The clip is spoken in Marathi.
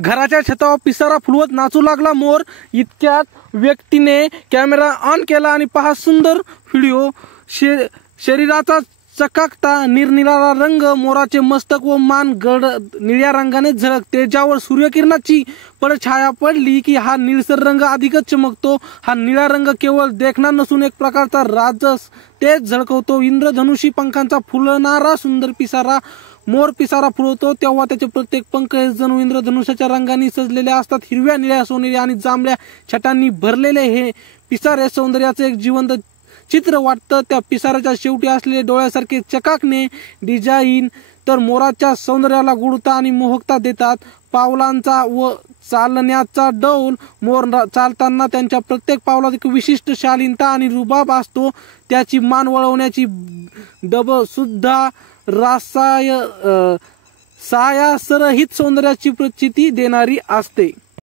घराच्या छतावर पिसारा फुलवत नाचू लागला मोर। इतक्यात व्यक्तीने कॅमेरा ऑन केला आणि पहा सुंदर व्हिडिओ। शरीराचा चकाकता निरनिराळा रंग, मोराचे मस्तक व मान गड निळ्या रंगाने झळकते, ज्यावर सूर्यकिरणाची पडछाया पडली की हा निळसर रंग अधिकच चमकतो। हा निळा रंग केवळ देखणा नसून एक प्रकारचा राजस तेज झळकवतो। इंद्रधनुषी पंखांचा फुलणारा सुंदर पिसारा मोर पिसारा फुलवतो तेव्हा त्याचे प्रत्येक पंख हे जणू इंद्रधनुष्याच्या रंगांनी सजलेले असतात। हिरव्या, निळ्या, सोनेरी आणि जांभळ्या छटांनी भरलेले हे पिसारे सौंदर्याचे एक जिवंत चित्र वाटतं। त्या पिसाऱ्याच्या शेवटी असलेले डोळ्यासारखे चकाकणे डिझाईन तर मोराच्या सौंदर्याला गुढता आणि मोहकता देतात। पावलांचा व चालण्याचा डौल, मोर चालताना त्यांच्या प्रत्येक पावलात एक विशिष्ट शालीनता आणि रुबाब असतो। त्याची मान वळवण्याची डब सुद्धा सायासरहित सौंदर्याची प्रचिती देणारी असते।